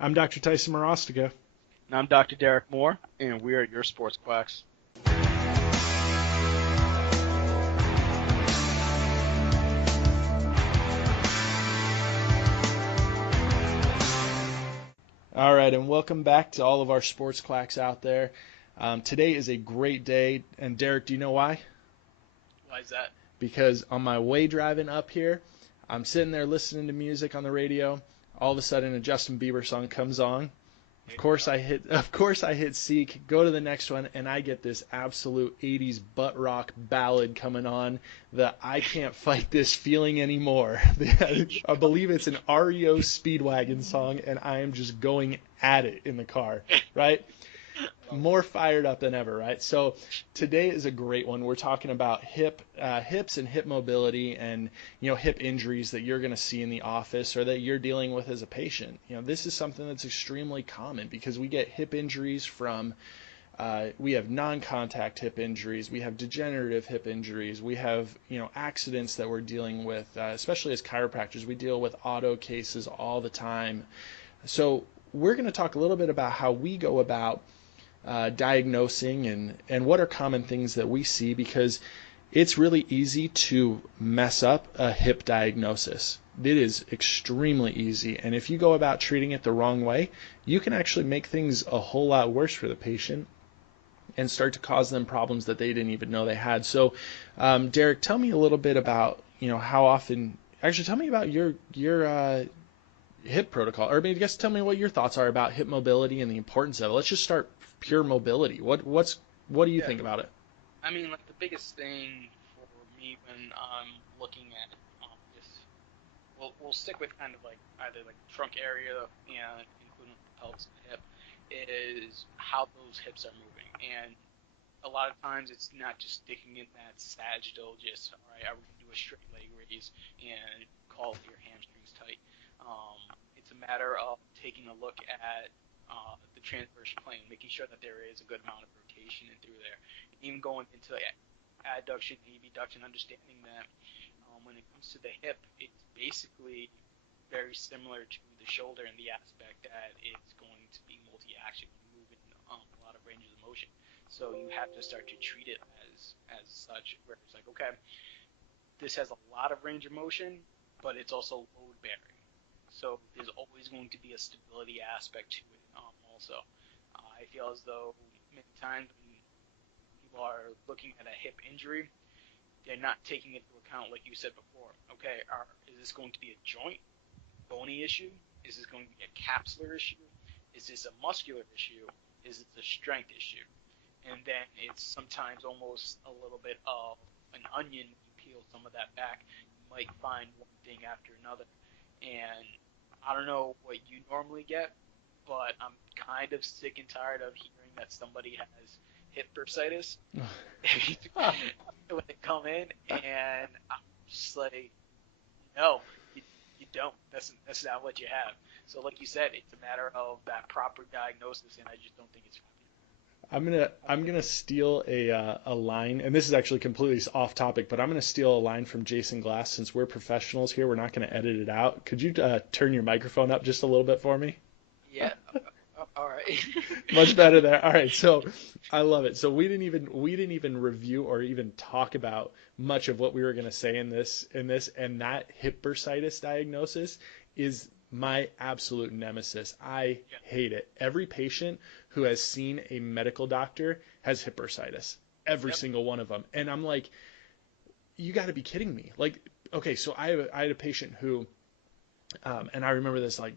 I'm Dr. Tyson Morostica. And I'm Dr. Derek Moore, and we are your sports quacks. All right, and welcome back to all of our sports quacks out there. Today is a great day, and Derek, do you know why? Why is that? Because on my way driving up here, I'm sitting there listening to music on the radio. All of a sudden, a Justin Bieber song comes on. Of course, I hit seek, go to the next one, and I get this absolute 80s butt rock ballad coming on. The I Can't Fight This Feeling Anymore. I believe it's an REO Speedwagon song, and I am just going at it in the car, right? More fired up than ever, right? So today is a great one. We're talking about hips and hip mobility and, hip injuries that you're going to see in the office or that you're dealing with as a patient. This is something that's extremely common because we get hip injuries from, we have non-contact hip injuries, we have degenerative hip injuries, we have, accidents that we're dealing with, especially as chiropractors. We deal with auto cases all the time. So we're going to talk a little bit about how we go about diagnosing and what are common things that we see, because it's really easy to mess up a hip diagnosis. It is extremely easy, and if you go about treating it the wrong way, you can actually make things a whole lot worse for the patient and start to cause them problems that they didn't even know they had. So Derek, tell me a little bit about how often, actually tell me about your hip protocol, or maybe I guess tell me what your thoughts are about hip mobility and the importance of it. Let's just start pure mobility. What do you think about it? I mean, like, the biggest thing for me when I'm looking at this, we'll stick with kind of like either like trunk area and including the pelvis and the hip, is how those hips are moving. And a lot of times it's not just sticking in that sagittal, just, all right, are we going to do a straight leg raise and call your hamstrings tight? It's a matter of taking a look at the transverse plane, making sure that there is a good amount of rotation in through there. And even going into adduction, abduction, understanding that when it comes to the hip, it's basically very similar to the shoulder in the aspect that it's going to be multi-action, moving a lot of ranges of motion. So you have to start to treat it as such, where it's like, okay, this has a lot of range of motion, but it's also load bearing. So there's always going to be a stability aspect to it also. I feel as though many times when people are looking at a hip injury, they're not taking into account, like you said before, okay, is this going to be a joint, bony issue? Is this going to be a capsular issue? Is this a muscular issue? Is this a strength issue? And then it's sometimes almost a little bit of an onion. You peel some of that back, you might find one thing after another. And I don't know what you normally get, but I'm kind of sick and tired of hearing that somebody has hip bursitis when they come in, and I'm just like, no, you don't. That's not what you have. So like you said, it's a matter of that proper diagnosis, and I just don't think it's I'm gonna steal a line, and this is actually completely off topic, but I'm gonna steal a line from Jason Glass. Since we're professionals here, we're not gonna edit it out. Could you turn your microphone up just a little bit for me? Yeah. All right. Much better there. All right, so I love it. So we didn't even review or even talk about much of what we were gonna say in this, and that hip bursitis diagnosis is my absolute nemesis. I hate it. Every patient who has seen a medical doctor has hip bursitis. Every single one of them. And I'm like, you got to be kidding me. Like, okay, so I had a patient who, and I remember this like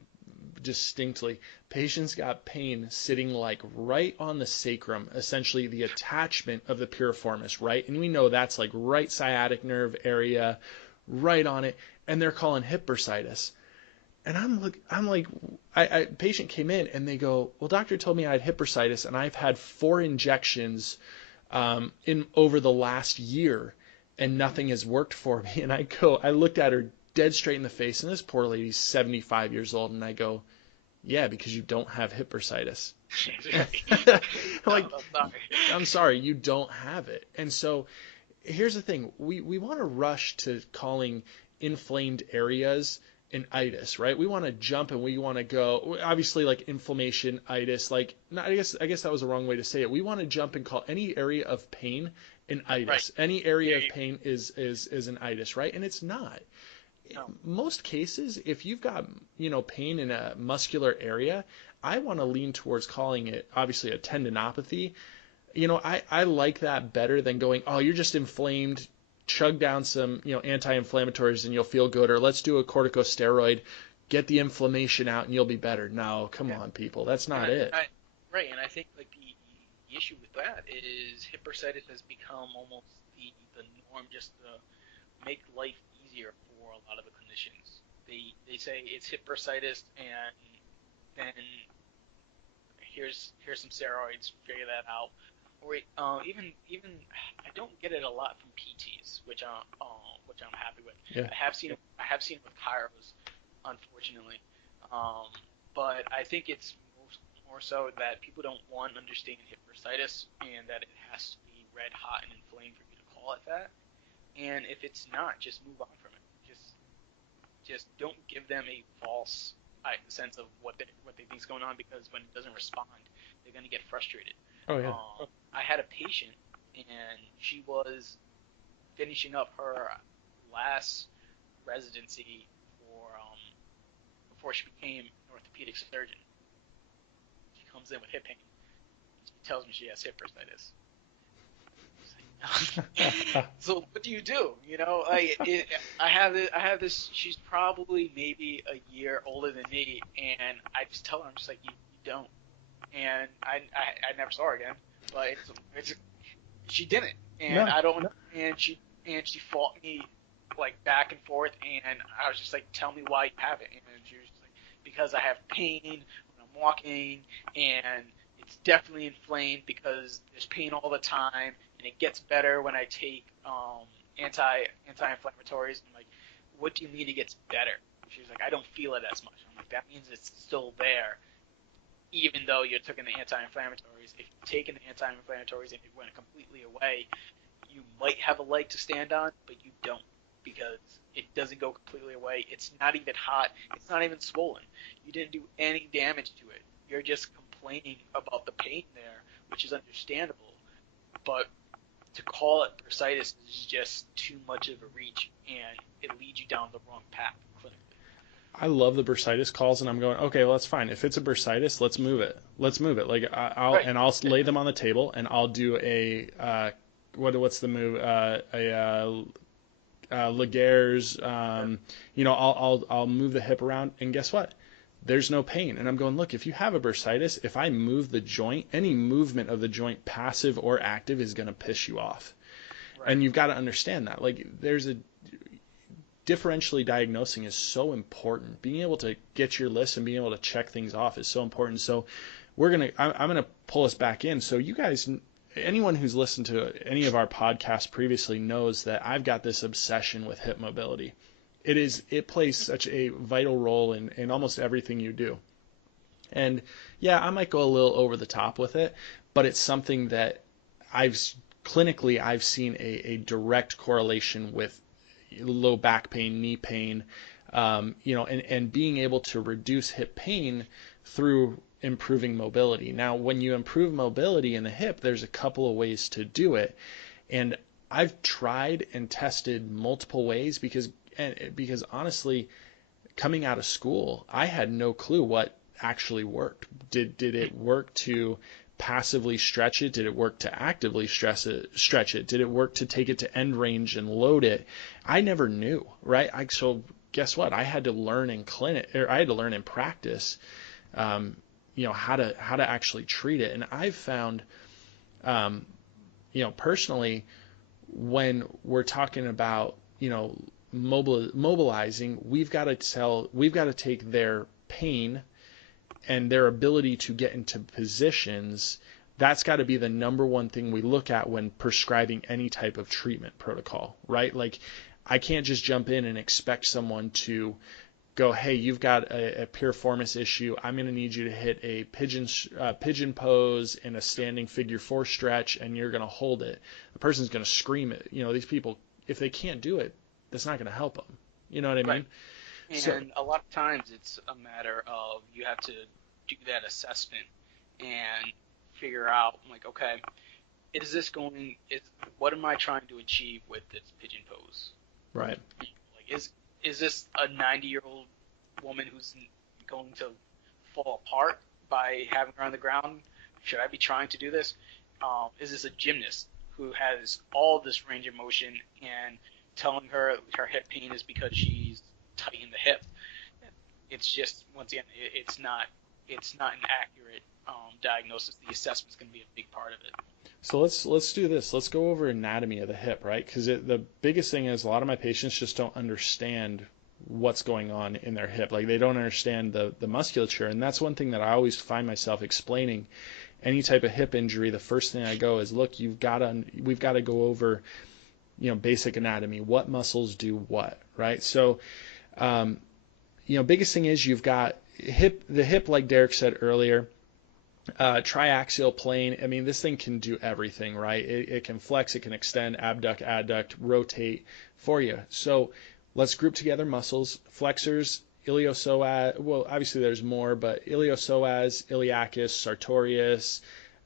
distinctly. Patients got pain sitting like right on the sacrum, essentially the attachment of the piriformis, right? And we know that's like right sciatic nerve area, right on it. And they're calling hip bursitis. And I'm like, patient came in and they go, well, doctor told me I had hip bursitis and I've had 4 injections in over the last year and nothing has worked for me. And I looked at her dead straight in the face, and this poor lady's 75 years old, and I go, yeah, because you don't have hip bursitis. Like, I'm sorry, you don't have it. And so here's the thing. We want to rush to calling inflamed areas an itis, right? We want to jump and we want to go, obviously, like inflammation, itis, like, no, I guess that was the wrong way to say it. We want to jump and call any area of pain an Right. itis. Any area Yeah. of pain is an itis, right? And it's not. No. Most cases, if you've got, pain in a muscular area, I want to lean towards calling it obviously a tendinopathy. I like that better than going, oh, you're just inflamed, chug down some, anti-inflammatories and you'll feel good, or let's do a corticosteroid, get the inflammation out and you'll be better. No, come Yeah. on, people, that's And not it. right, and I think like the issue with that is hip bursitis has become almost the norm, just to make life easier for a lot of the clinicians. They say it's hip bursitis, and then here's some steroids, figure that out. Or even I don't get it a lot from PTs, which I'm happy with. Yeah. I have seen it with chiros, unfortunately. Um, but I think it's more so that people don't understand hip bursitis, and that it has to be red hot and inflamed for you to call it that. And if it's not, just move on from it. Just don't give them a false sense of what they think is going on, because when it doesn't respond, they're going to get frustrated. Oh yeah. I had a patient, and she was finishing up her last residency before she became an orthopedic surgeon. She comes in with hip pain. She tells me she has hip bursitis. So what do you do? I have this. She's probably maybe a year older than me, and I just tell her, I'm just like, you don't. And I never saw her again, but she didn't, and No. I don't. And she fought me like back and forth, and I was just like, tell me why you have it, and she was just like, because I have pain when I'm walking, and it's definitely inflamed because there's pain all the time, and it gets better when I take anti-inflammatories. I'm like, what do you mean it gets better? She's like, I don't feel it as much. I'm like, that means it's still there, even though you took the anti-inflammatories. If you've taken the anti-inflammatories and it went completely away, you might have a leg to stand on, but you don't, because it doesn't go completely away. It's not even hot. It's not even swollen. You didn't do any damage to it. You're just complaining about the pain there, which is understandable. But to call it bursitis is just too much of a reach, and it leads you down the wrong path clinically. I love the bursitis calls, and I'm going, okay, well, that's fine. If it's a bursitis, let's move it. Let's move it. Like Right. I'll lay them on the table, and I'll do a what's the move? Laguerre's. I'll move the hip around, and guess what? There's no pain. And I'm going, look, if you have a bursitis, if I move the joint, any movement of the joint, passive or active, is going to piss you off. Right. And you've got to understand that. Like, there's a differentially diagnosing is so important. Being able to get your list and being able to check things off is so important. So I'm gonna pull us back in. So you guys, anyone who's listened to any of our podcasts previously knows that I've got this obsession with hip mobility. It plays such a vital role in almost everything you do. And yeah, I might go a little over the top with it, but it's something that I've I've seen a direct correlation with low back pain, knee pain, and being able to reduce hip pain through improving mobility. Now, when you improve mobility in the hip, there's a couple of ways to do it. And I've tried and tested multiple ways because honestly, coming out of school, I had no clue what actually worked. Did it work to passively stretch it? Did it work to actively stretch it? Did it work to take it to end range and load it? I never knew, right? So guess what? I had to learn in practice, how to actually treat it. And I've found, personally, when we're talking about, mobilizing, we've got to take their pain and their ability to get into positions. That's got to be the number one thing we look at when prescribing any type of treatment protocol, right? Like, I can't just jump in and expect someone to go, hey, you've got a piriformis issue. I'm going to need you to hit a pigeon pose and a standing figure 4 stretch, and you're going to hold it. The person's going to scream it. These people, if they can't do it, that's not going to help them. You know what I mean? Right. So And a lot of times it's a matter of you have to do that assessment and figure out like, okay, is this going is what am I trying to achieve with this pigeon pose? right. Like is this a 90-year-old woman who's going to fall apart by having her on the ground? Should I be trying to do this? Is this a gymnast who has all this range of motion and telling her her hip pain is because she's tight in the hip? It's just once again, it's not an accurate diagnosis. The assessment's going to be a big part of it. So let's do this. Let's go over anatomy of the hip, right? Because the biggest thing is a lot of my patients just don't understand what's going on in their hip. Like they don't understand the musculature, and that's one thing that I always find myself explaining. Any type of hip injury, the first thing I go is, look, we've got to go over, basic anatomy. What muscles do what, right? So, biggest thing is you've got the hip, like Derek said earlier. Triaxial plane. I mean, this thing can do everything, right? It can flex, it can extend, abduct, adduct, rotate for you. So let's group together muscles. Flexors, iliopsoas. Well, obviously there's more, but iliopsoas, iliacus, sartorius.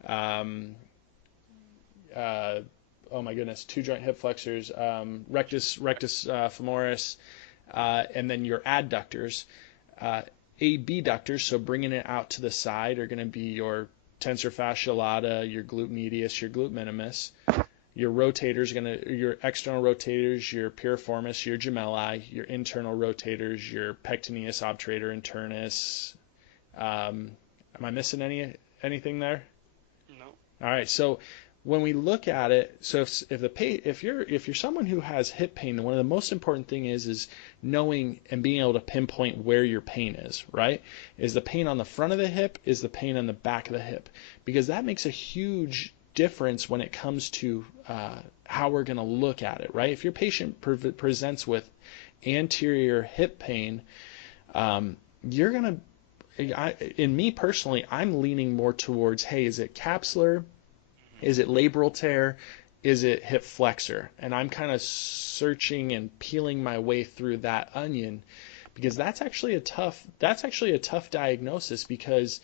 Um, oh my goodness, two joint hip flexors, rectus femoris, and then your adductors. Abductors, so bringing it out to the side, are going to be your tensor fasciae lata, your glute medius, your glute minimus. Your rotators, your external rotators, your piriformis, your gemelli, your internal rotators, your pectineus, obturator, internus. Am I missing anything there? No. All right, so when we look at it, so if you're someone who has hip pain, one of the most important thing is knowing and being able to pinpoint where your pain is, right? Is the pain on the front of the hip? Is the pain on the back of the hip? Because that makes a huge difference when it comes to how we're going to look at it, right? If your patient presents with anterior hip pain, you're going to, in me personally, I'm leaning more towards, hey, is it capsular? Is it labral tear? Is it hip flexor? And I'm kind of searching and peeling my way through that onion, because that's actually a tough diagnosis. Because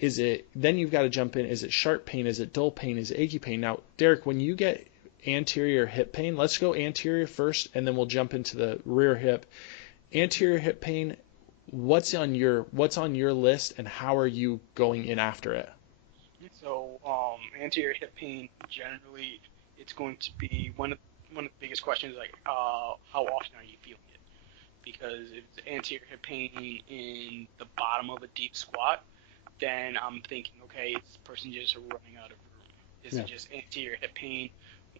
then you've got to jump in, is it sharp pain? Is it dull pain? Is it achy pain? Now, Derek, when you get anterior hip pain, let's go anterior first, and then we'll jump into the rear hip. Anterior hip pain, what's on your list, and how are you going in after it? So, anterior hip pain generally, it's going to be one of the biggest questions like how often are you feeling it? Because if it's anterior hip pain in the bottom of a deep squat, then I'm thinking, okay, is this person just running out of room? Is Yeah. it just anterior hip pain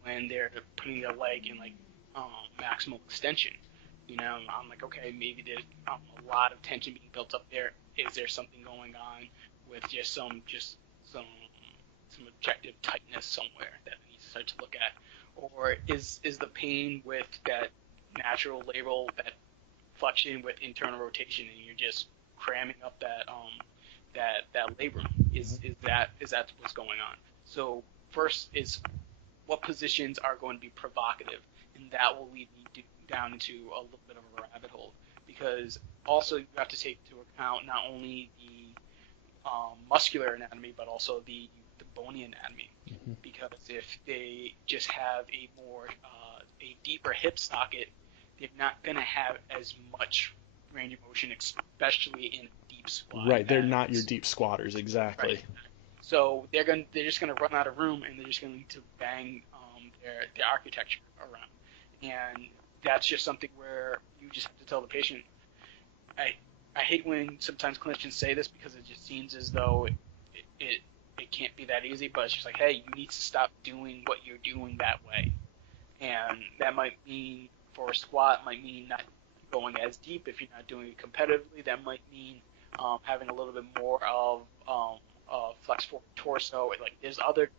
when they're putting their leg in like maximal extension? I'm like, okay, maybe there's a lot of tension being built up there. Is there something going on with some objective tightness somewhere that we need to start to look at? Or is the pain with that natural labral, that flexion with internal rotation, and you're just cramming up that labrum? Is that what's going on? So first is what positions are going to be provocative, and that will lead me down into a little bit of a rabbit hole, because also you have to take into account not only the muscular anatomy, but also the bony anatomy. Mm-hmm. Because if they just have a deeper hip socket, they're not going to have as much range of motion, especially in a deep squat. Right, they're not your deep squatters, exactly. Right. So they're just gonna run out of room, and they're just going to bang their architecture around, and that's just something where you just have to tell the patient. I hate when sometimes clinicians say this, because it just seems as though it can't be that easy, but it's just like, hey, you need to stop doing what you're doing that way, and that might mean for a squat, might mean not going as deep if you're not doing it competitively. That might mean having a little bit more of flex forward torso. Like there's other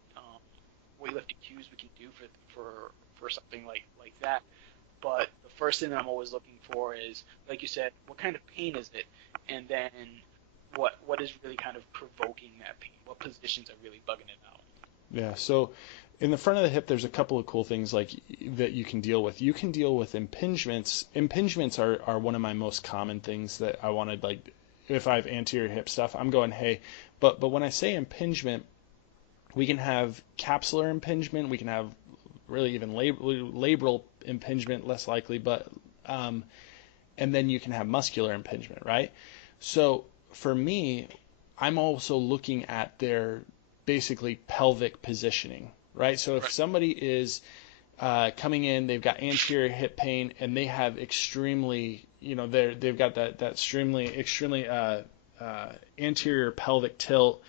weightlifting cues we can do for something like that. But the first thing that I'm always looking for is, like you said, what kind of pain is it, and then what is really kind of provoking that pain? What positions are really bugging it out? Yeah. So in the front of the hip, there's a couple of cool things like that you can deal with. You can deal with impingements. Impingements are one of my most common things that I wanted. Like if I have anterior hip stuff, I'm going, hey, but when I say impingement, we can have capsular impingement. We can have really even labral impingement, less likely, but and then you can have muscular impingement, right? So for me, I'm also looking at their basically pelvic positioning, right? So if Right. somebody is coming in, they've got anterior hip pain, and they have extremely, they've got that extremely anterior pelvic tilt.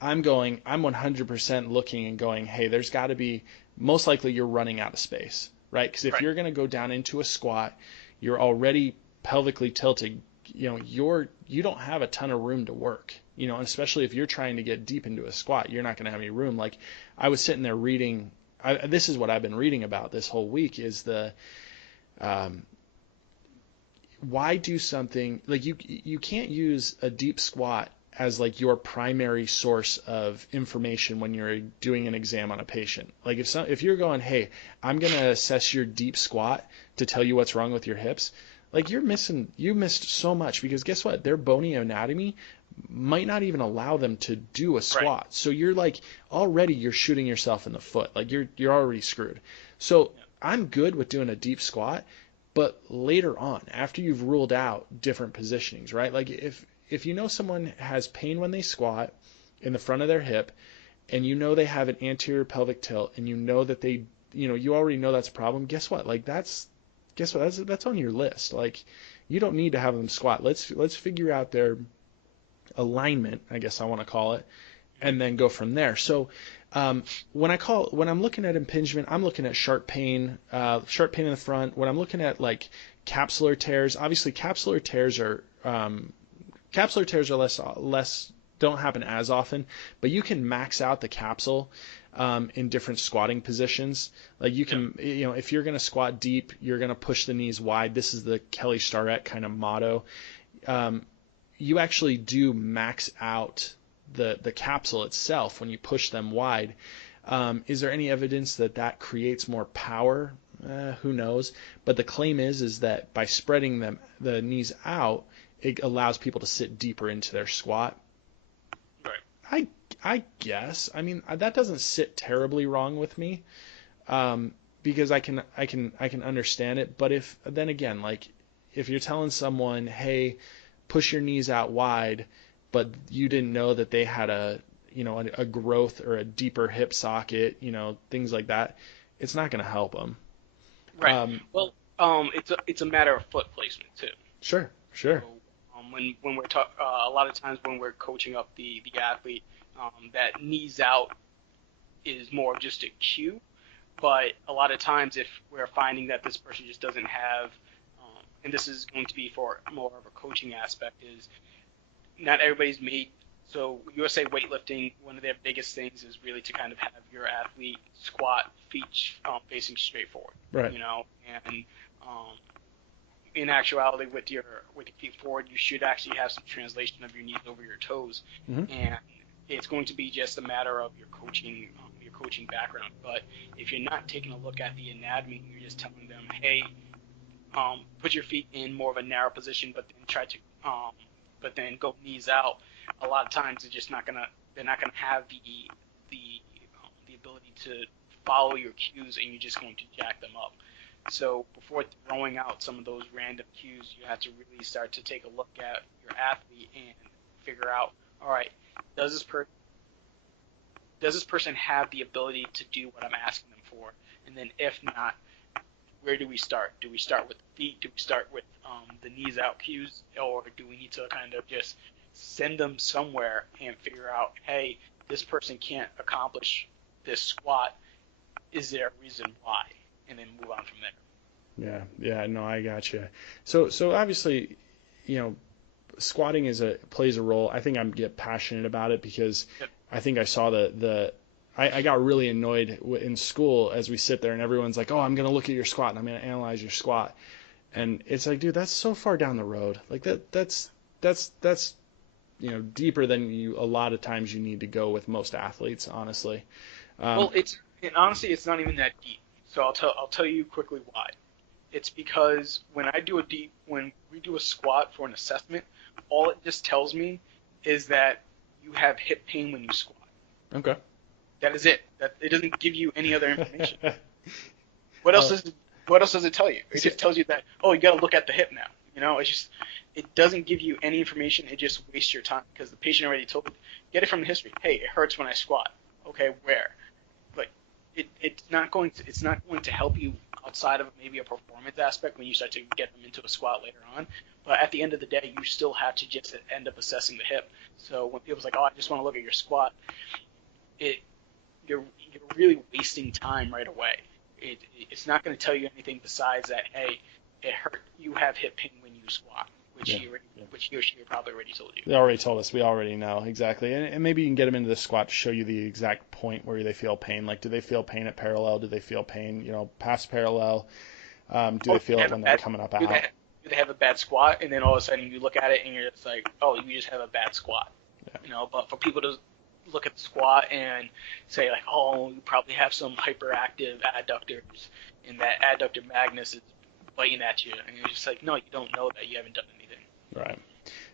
I'm 100% looking and going, hey, there's got to be, most likely you're running out of space, right? Because if Right. you're going to go down into a squat, you're already pelvically tilted. You don't have a ton of room to work. And especially if you're trying to get deep into a squat, you're not going to have any room. Like I was sitting there reading. This is what I've been reading about this whole week is the um, why do something like you can't use a deep squat as like your primary source of information when you're doing an exam on a patient. Like if you're going, hey, I'm going to assess your deep squat to tell you what's wrong with your hips, like you missed so much because guess what? Their bony anatomy might not even allow them to do a Right. squat. So you're like already you're shooting yourself in the foot. Like you're already screwed. So Yeah. I'm good with doing a deep squat, but later on, after you've ruled out different positionings, right? Like if you know someone has pain when they squat in the front of their hip, and you know they have an anterior pelvic tilt, and you know that you already know that's a problem. Guess what? Like guess what? That's on your list. Like you don't need to have them squat. Let's figure out their alignment, I guess I want to call it, Mhm. and then go from there. So when I'm looking at impingement, I'm looking at sharp pain in the front. When I'm looking at like capsular tears, obviously capsular tears are less don't happen as often, but you can max out the capsule in different squatting positions. Like you Yeah. can, if you're going to squat deep, you're going to push the knees wide. This is the Kelly Starrett kind of motto. Um, you actually do max out the capsule itself when you push them wide. Is there any evidence that that creates more power? Who knows? But the claim is that by spreading the knees out, it allows people to sit deeper into their squat. Right. I I guess. I mean, that doesn't sit terribly wrong with me, because I can understand it. But if then again, like if you're telling someone, hey, push your knees out wide, but you didn't know that they had a growth or a deeper hip socket, things like that, it's not going to help them. Right. Well, it's a matter of foot placement too. Sure, sure. So when we're a lot of times when we're coaching up the athlete, that knees out is more of just a cue. But a lot of times, if we're finding that this person just doesn't have, and this is going to be for more of a coaching aspect, is not everybody's made. So USA weightlifting, one of their biggest things is really to kind of have your athlete squat feet facing straight forward, Right. and um, in actuality, with your feet forward, you should actually have some translation of your knees over your toes, Hmm. and it's going to be just a matter of your coaching background. But if you're not taking a look at the anatomy, you're just telling them, hey, put your feet in more of a narrow position, but then go knees out. A lot of times, they're not gonna have the ability to follow your cues, and you're just going to jack them up. So before throwing out some of those random cues, you have to really start to take a look at your athlete and figure out, all right, does this per does this person have the ability to do what I'm asking them for? And then if not, where do we start? Do we start with the feet? Do we start with the knees out cues, or do we need to kind of just send them somewhere and figure out, hey, this person can't accomplish this squat. Is there a reason why? And then move on from there. Yeah, yeah, no, I got you. So obviously, you know, squatting plays a role. I think I'm get passionate about it because Yep. I think I saw I got really annoyed in school as we sit there and everyone's like, "Oh, I'm gonna look at your squat and I'm gonna analyze your squat," and it's like, dude, that's so far down the road. Like that's deeper than you a lot of times you need to go with most athletes, honestly. Um, Well, And honestly, it's not even that deep. So I'll tell you quickly why. It's because when we do a squat for an assessment, all it just tells me is that you have hip pain when you squat. Okay. That is it. That it doesn't give you any other information. What else Uh, does it, what else does it tell you? It see, just tells you that, oh, you got to look at the hip now. It doesn't give you any information. It just wastes your time because the patient already told you. Get it from the history. Hey, it hurts when I squat. Okay, where? Like, it's not going to help you outside of maybe a performance aspect when you start to get them into a squat later on. But at the end of the day, you still have to just end up assessing the hip. So when people's like, oh, I just want to look at your squat, it you're really wasting time right away. It's not going to tell you anything besides that, hey, it hurt. You have hip pain when you squat, which yeah, he already, yeah. which he or she probably already told you. They already told us. We already know exactly, and maybe you can get them into the squat to show you the exact point where they feel pain. Like, do they feel pain at parallel? Do they feel pain, past parallel? Do Oh, they feel it when they're coming up out? do they have a bad squat? And then all of a sudden you look at it and you're just like, oh, you just have a bad squat. Yeah. But for people to look at the squat and say like, oh, you probably have some hyperactive adductors, and that adductor magnus is biting at you, and you're just like, no, you don't know that. You haven't done anything. Right.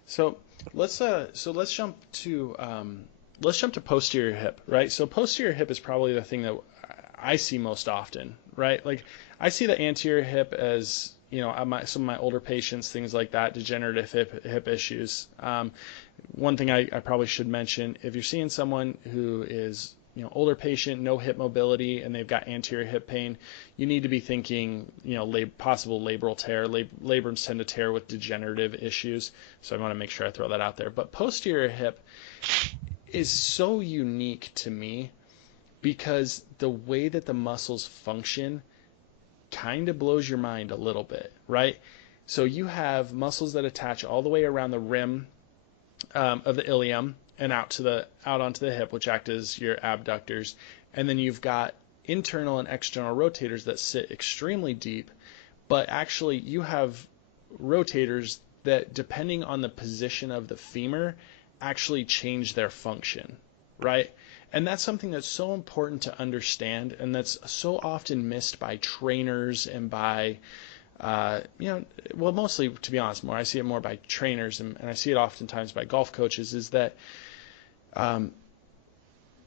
So let's jump to posterior hip, right? So posterior hip is probably the thing that I see most often, right? Like, I see the anterior hip as, some of my older patients, things like that, degenerative hip issues. One thing I probably should mention, if you're seeing someone who is, older patient, no hip mobility, and they've got anterior hip pain, you need to be thinking, possible labral tear. Labrums tend to tear with degenerative issues, so I want to make sure I throw that out there. But posterior hip is so unique to me because the way that the muscles function kind of blows your mind a little bit, right? So you have muscles that attach all the way around the rim of the ilium and out onto the hip, which act as your abductors, and then you've got internal and external rotators that sit extremely deep, but actually you have rotators that, depending on the position of the femur, actually change their function, right? And that's something that's so important to understand, and that's so often missed by trainers and by, well, mostly, to be honest, I see it more by trainers, and I see it oftentimes by golf coaches, is that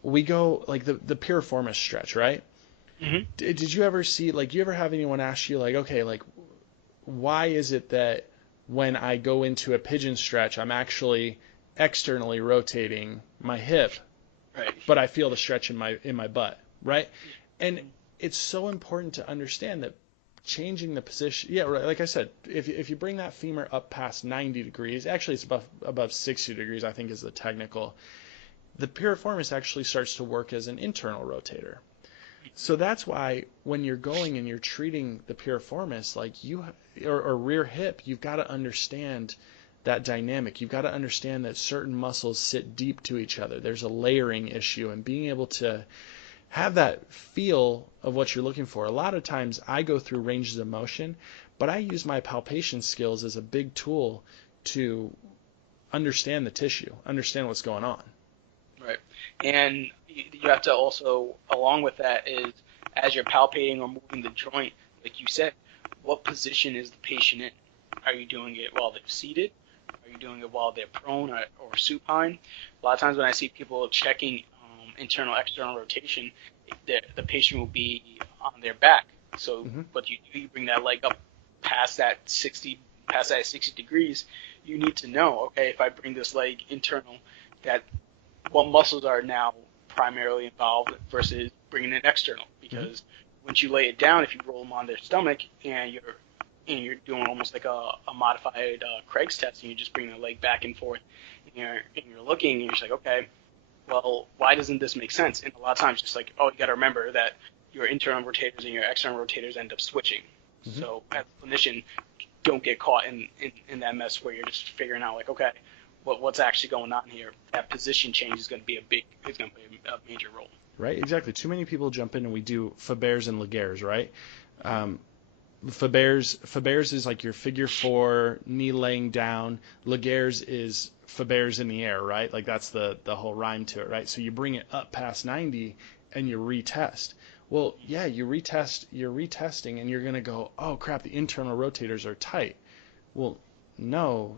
we go, like, the piriformis stretch, right? Mm-hmm. Did you ever see, like, you ever have anyone ask you, like, okay, like, why is it that when I go into a pigeon stretch, I'm actually externally rotating my hip, Right. but I feel the stretch in my butt, right? And it's so important to understand that changing the position, yeah, right, like I said, if you bring that femur up past 90 degrees, actually it's above 60 degrees, I think is the technical, the piriformis actually starts to work as an internal rotator. So that's why when you're going and you're treating the piriformis, like or rear hip, you've got to understand that dynamic. You've got to understand that certain muscles sit deep to each other. There's a layering issue, and being able to have that feel of what you're looking for. A lot of times I go through ranges of motion, but I use my palpation skills as a big tool to understand the tissue, understand what's going on. Right. And you have to also, along with that, is as you're palpating or moving the joint, like you said, what position is the patient in? Are you doing it while they're seated? Are you doing it while they're prone or supine? A lot of times when I see people checking internal, external rotation, the patient will be on their back. So what you do, you bring that leg up past that 60 degrees. You need to know, okay, if I bring this leg internal, that what muscles are now primarily involved versus bringing it external. Because once you lay it down, if you roll them on their stomach and you're doing almost like a modified Craig's test, and you just bring the leg back and forth, and you're looking, and you're just like, okay, well, why doesn't this make sense? And a lot of times, just like, oh, you got to remember that your internal rotators and your external rotators end up switching. So as a clinician, don't get caught in that mess where you're just figuring out, like, okay, what's actually going on here? That position change is going to be a major role. Right, exactly. Too many people jump in and we do Faber's and Laguerre's, right? Faber's is like your figure four, knee laying down. Laguerre's is Faber's in the air, right? Like that's the whole rhyme to it, right? So you bring it up past 90 and you retest. Well, yeah, you're retesting, and you're going to go, oh crap, the internal rotators are tight. Well, no,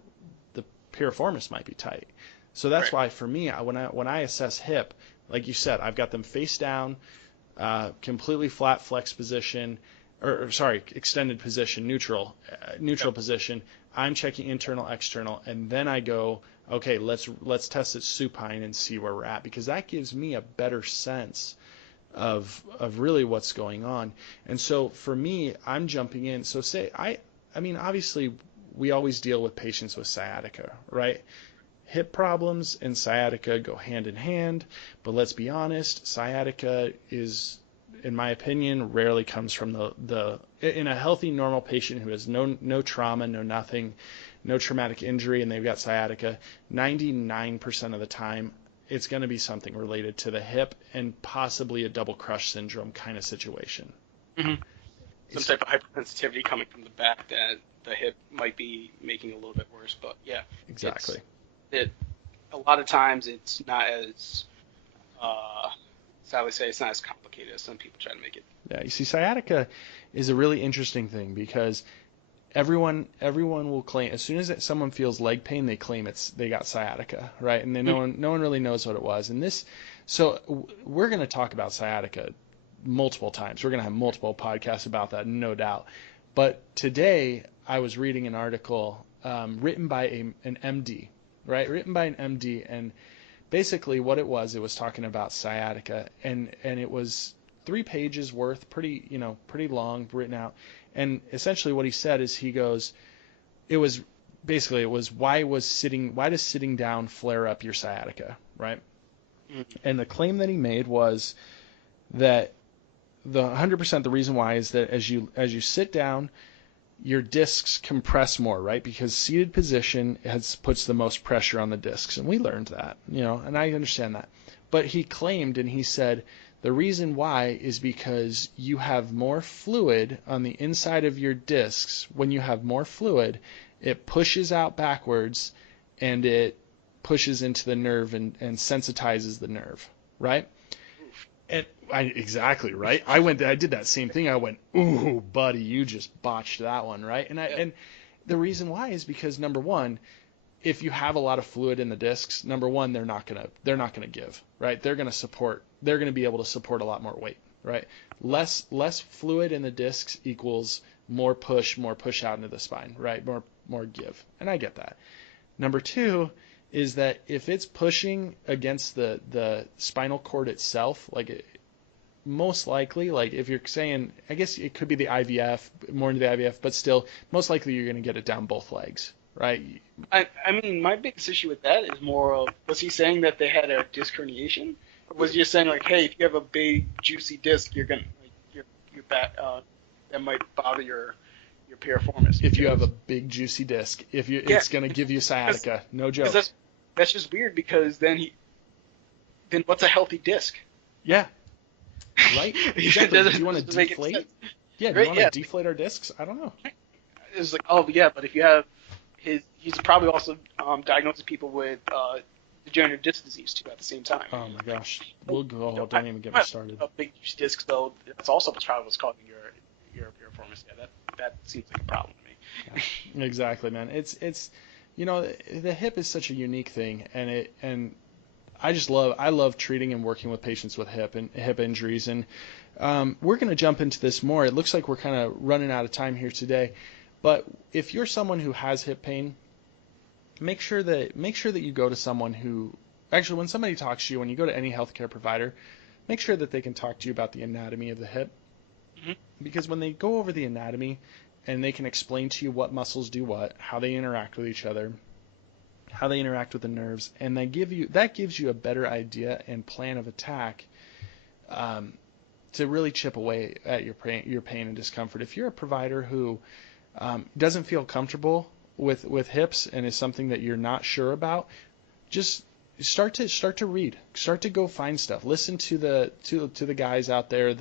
the piriformis might be tight. So that's Right. why for me, when I assess hip, like you said, I've got them face down, completely flat flex position, or sorry, extended position, neutral Yep. position. I'm checking internal, external, and then I go, okay, let's test it supine and see where we're at, because that gives me a better sense of really what's going on. And so for me, I'm jumping in. So I mean, obviously we always deal with patients with sciatica, right? Hip problems and sciatica go hand in hand, but let's be honest, sciatica is, in my opinion, rarely comes from the in a healthy, normal patient who has no trauma, no nothing, no traumatic injury, and they've got sciatica. 99% of the time, it's going to be something related to the hip and possibly a double crush syndrome kind of situation. Hmm. Some It's type of hypersensitivity coming from the back that the hip might be making a little bit worse. But yeah, it's exactly. it. A lot of times it's not as uh, sadly say it's not as complicated as some people try to make it. Yeah, you see, sciatica is a really interesting thing because everyone will claim as soon as someone feels leg pain, they claim they got sciatica, right? And then no one really knows what it was. And we're going to talk about sciatica multiple times. We're going to have multiple podcasts about that, no doubt. But today I was reading an article written by an MD, right? Written by an MD, and basically what it was talking about sciatica, and it was 3 pages worth, pretty long, written out. And essentially what he said is he goes, it was why does sitting down flare up your sciatica, right? Mm-hmm. And the claim that he made was that the 100% the reason why is that as you sit down, your discs compress more, right? Because seated position puts the most pressure on the discs, and we learned that, and I understand that. But he claimed, and he said, the reason why is because you have more fluid on the inside of your discs. When you have more fluid, it pushes out backwards, and it pushes into the nerve and sensitizes the nerve, right? And exactly right. I did that same thing. I went, ooh, buddy, you just botched that one, right? Yeah. And the reason why is because number one, if you have a lot of fluid in the discs, number one, they're not gonna give, right? They're gonna be able to support a lot more weight, right? Less fluid in the discs equals more push out into the spine, right? More give, and I get that. Number two is that if it's pushing against the spinal cord itself, most likely, like if you're saying, I guess it could be the IVF, more into the IVF, but still, most likely you're going to get it down both legs, right? I mean, my biggest issue with that is more of, was he saying that they had a disc herniation? Or was he just saying, like, hey, if you have a big, juicy disc, you're going to, like, your back, that might bother your piriformis. If you have a big juicy disc, Yeah, it's going to give you sciatica, no because joke. that's just weird, because then what's a healthy disc? Yeah, right? Exactly. Do you want to Doesn't make any deflate? sense. Yeah, do you Right? want to Yeah. deflate our discs? I don't know. It's like, oh yeah, but if you have he's probably also diagnosing people with degenerative disc disease too at the same time. Oh my gosh, we'll go. You know, Don't even get me started. A big disc though, that's also probably what's causing your piriformis. Yeah, that seems like a problem to me. Yeah, exactly, man. It's the hip is such a unique thing, and I love treating and working with patients with hip injuries, and we're going to jump into this more. It looks like we're kind of running out of time here today, but if you're someone who has hip pain, make sure that you go to someone who actually, when somebody talks to you, when you go to any healthcare provider, make sure that they can talk to you about the anatomy of the hip, Mm-hmm. because when they go over the anatomy and they can explain to you what muscles do what, how they interact with each other, how they interact with the nerves, and that gives you a better idea and plan of attack to really chip away at your pain and discomfort. If you're a provider who doesn't feel comfortable with hips and is something that you're not sure about, just start to read, start to go find stuff, listen to the guys out there,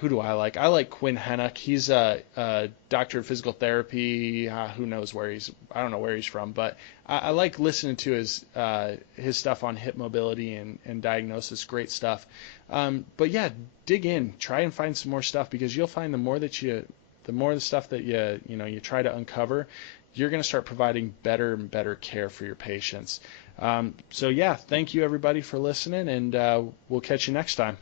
Who do I like? I like Quinn Hennock. He's a doctor of physical therapy. Who knows where he's? I don't know where he's from, but I like listening to his stuff on hip mobility and diagnosis. Great stuff. But yeah, dig in. Try and find some more stuff, because you'll find the more the stuff that you try to uncover, you're going to start providing better and better care for your patients. So yeah, thank you everybody for listening, and we'll catch you next time.